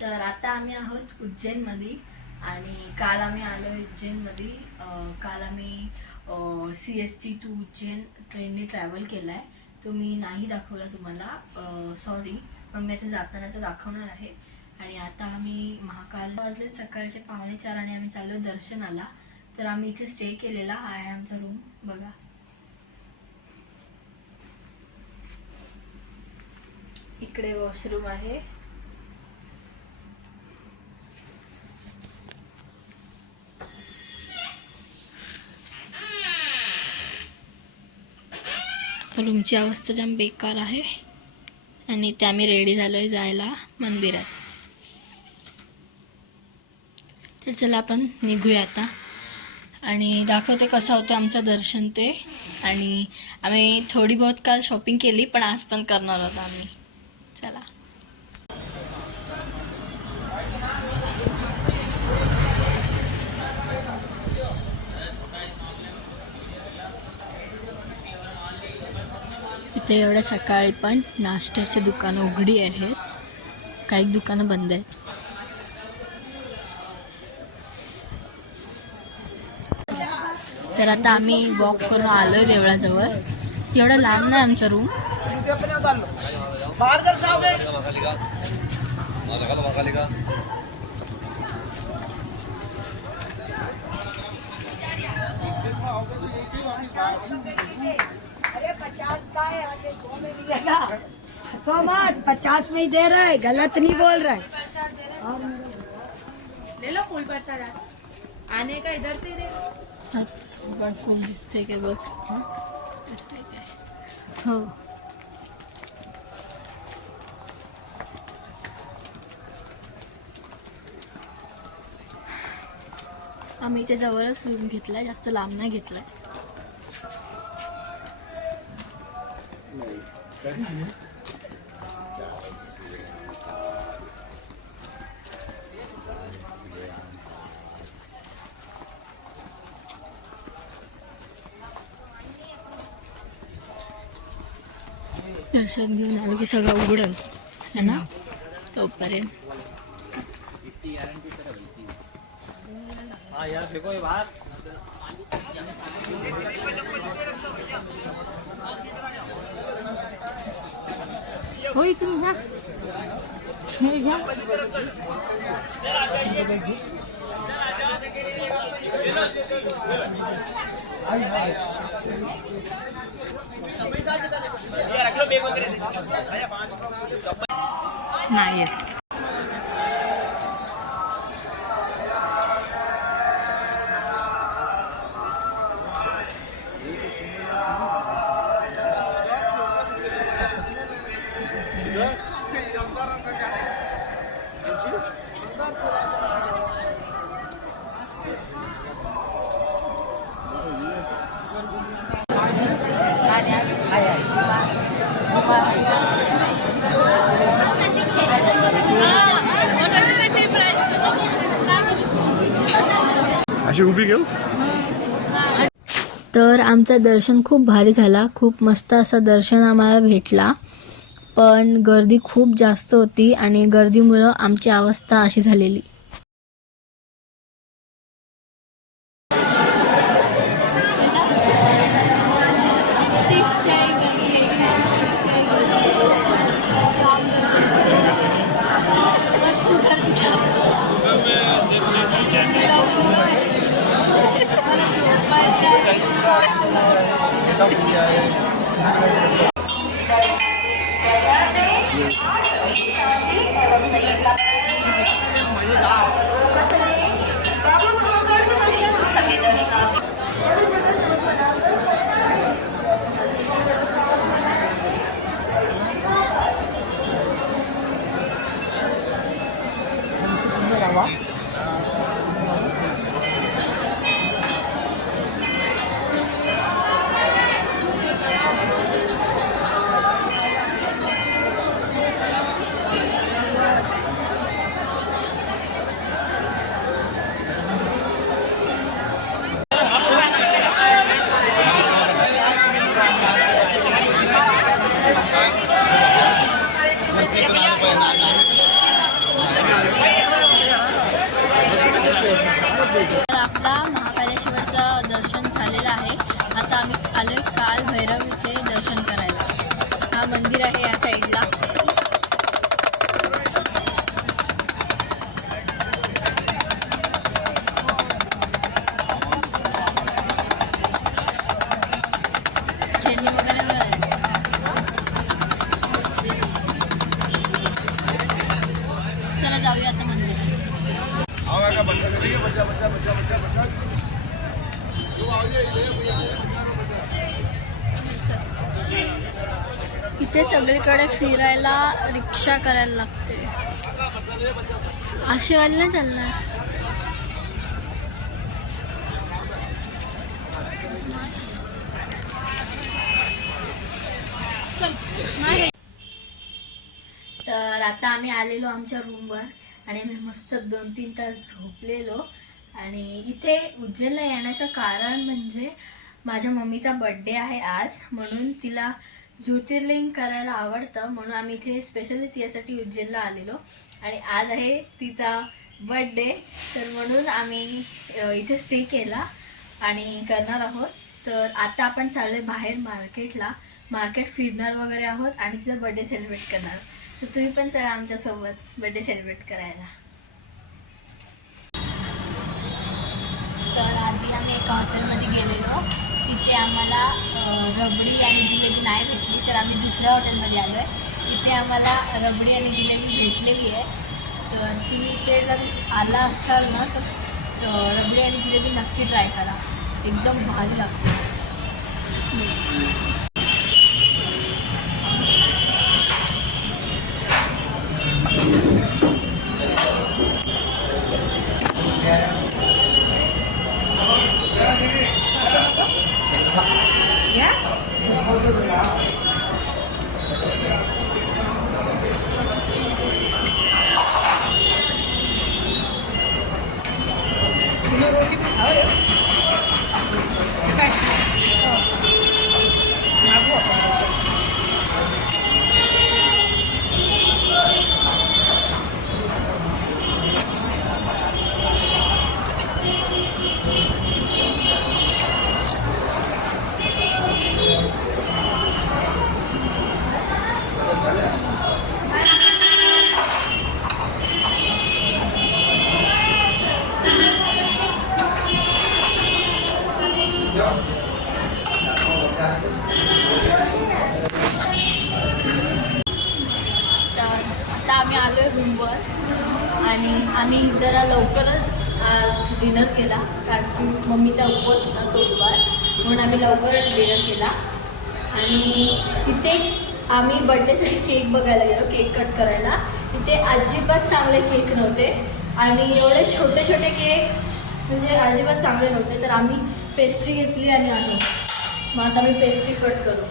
तर आता आम्ही आहोत उज्जैनमध्ये आणि काल आम्ही आलो उज्जैनमध्ये. काल आम्ही CST टू उज्जैन ट्रेनने ट्रॅव्हल केला आहे. तो मी नाही दाखवला तुम्हाला, सॉरी, पण मी आता जातानाचं दाखवणार आहे. आणि आता आम्ही महाकाल वाजले सकाळचे 3:45 आणि आम्ही चाललो दर्शनाला. तर आम्ही इथे स्टे केलेला आहे आमचा रूम बघा. इकडे वॉशरूम आहे. रूमची अवस्था जाम बेकार आहे आणि ते आम्ही रेडी झालोय जायला मंदिरात. तर चला आपण निघूया आता आणि दाखवते कसं होतं आमचं दर्शन ते. आणि आम्ही थोडी बहुत काल शॉपिंग केली पण आज पण करणार होतो आम्ही. चला. इथे एवढ्या सकाळी पण नाश्त्याची दुकानं उघडी आहेत, काही दुकानं बंद आहेत. तर आता आम्ही वॉक करून आलोय देवळाजवळ. एवढं लांब नाही आमचा रूम. अरे 50 का है, आगे 100 में मिलेगा. 100 मत, 50 में ही दे रहा है, गलत नहीं बोल रहा है. ले लो फूल प्रसाद. आने का इधर से रे. फुल दिसते काय बघ. दिसते काय? हो. आम्ही इथे जवळच रूम घेतलाय, जास्त लांब नाही घेतलाय. दर्शन घेऊन आलं की सगळं उघडल है ना तोपर्यंत. हो इथून घ्या, हे घ्या. नाही अशी उभी घेऊ. तर आमचं दर्शन खूप भारी झाला, खूप मस्त असं दर्शन आम्हाला भेटला. पण गर्दी खूप जास्त होती आणि गर्दीमुळं आमची अवस्था अशी झालेली. तर आपला महाकालेश्वरचं दर्शन झालेलं आहे. आता आम्ही आलोय काल भैरव इथे दर्शन करायला. हा मंदिर आहे या साईडला. खेळणी वगैरे आहे. चला जाऊया आता मंदिरात. इथे सगळीकडे फिरायला रिक्षा करायला लागते. आशेवाली नाही चालणार. तर आता आम्ही आलेलो आमच्या रूमवर आणि आम्ही मस्त 2-3 तास झोपलेलो. आणि इथे उज्जैनला येण्याचं कारण म्हणजे माझ्या मम्मीचा बड्डे आहे आज, म्हणून तिला ज्योतिर्लिंग करायला आवडतं, म्हणून आम्ही इथे स्पेशली तिच्यासाठी उज्जैनला आलेलो. आणि आज आहे तिचा बड्डे, तर म्हणून आम्ही इथे स्टे केला आणि करणार आहोत. तर आता आपण चाललोय बाहेर मार्केट फिरणार वगैरे आहोत आणि तिचा बड्डे सेलिब्रेट करणार. तर तुम्ही पण चला आमच्यासोबत बड्डे सेलिब्रेट करायला. तर आधी आम्ही एका हॉटेलमध्ये गेलेलो. तिथे आम्हाला रबडी आणि जिलेबी नाही भेटली, तर आम्ही दुसऱ्या हॉटेलमध्ये आलो आहे. तिथे आम्हाला रबडी आणि जिलेबी भेटलेली आहे. तर तुम्ही इथे जर आला असाल ना तर रबडी आणि जिलेबी नक्की ट्राय करा, एकदम भारी लागते. आता आम्ही आलो आहे रूमवर आणि आम्ही जरा लवकरच आज डिनर केला, कारण की मम्मीचा उपवास होता सोमवार, म्हणून आम्ही लवकर डिनर केला. आणि तिथे आम्ही बड्डेसाठी केक बघायला गेलो, केक कट करायला. तिथे अजिबात चांगले केक नव्हते आणि एवढे छोटे छोटे केक म्हणजे अजिबात चांगले नव्हते. तर आम्ही पेस्ट्री घेतली आणि आलो. मग आता आम्ही पेस्ट्री कट करू.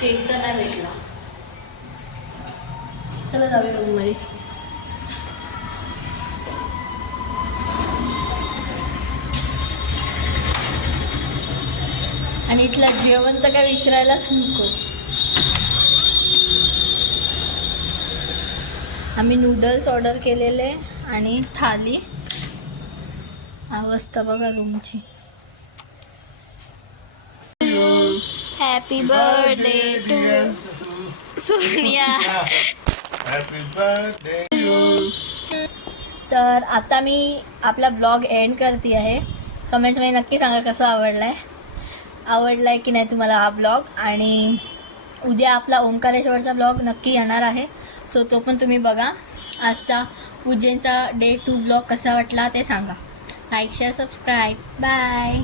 केक तर नाही भेटला. चला जाऊया रूममध्ये. आणि इथलं जेवण तर काय विचारायलाच नको. आम्ही नूडल्स ऑर्डर केलेले आणि थाली. अवस्था बघा रूमची. Happy birthday to Sonia. Happy birthday. तर आता मी आपला ब्लॉग एंड करते आहे. कमेंट्समध्ये नक्की सांगा कसा आवडलाय की नाही तुम्हाला हा ब्लॉग. आणि उद्या आपला ओंकारेश्वरचा ब्लॉग नक्की येणार आहे, सो तो पण तुम्ही बघा. आजचा उज्जैनचा डे 2 ब्लॉग कसा वाटला ते सांगा. Like share subscribe. बाय.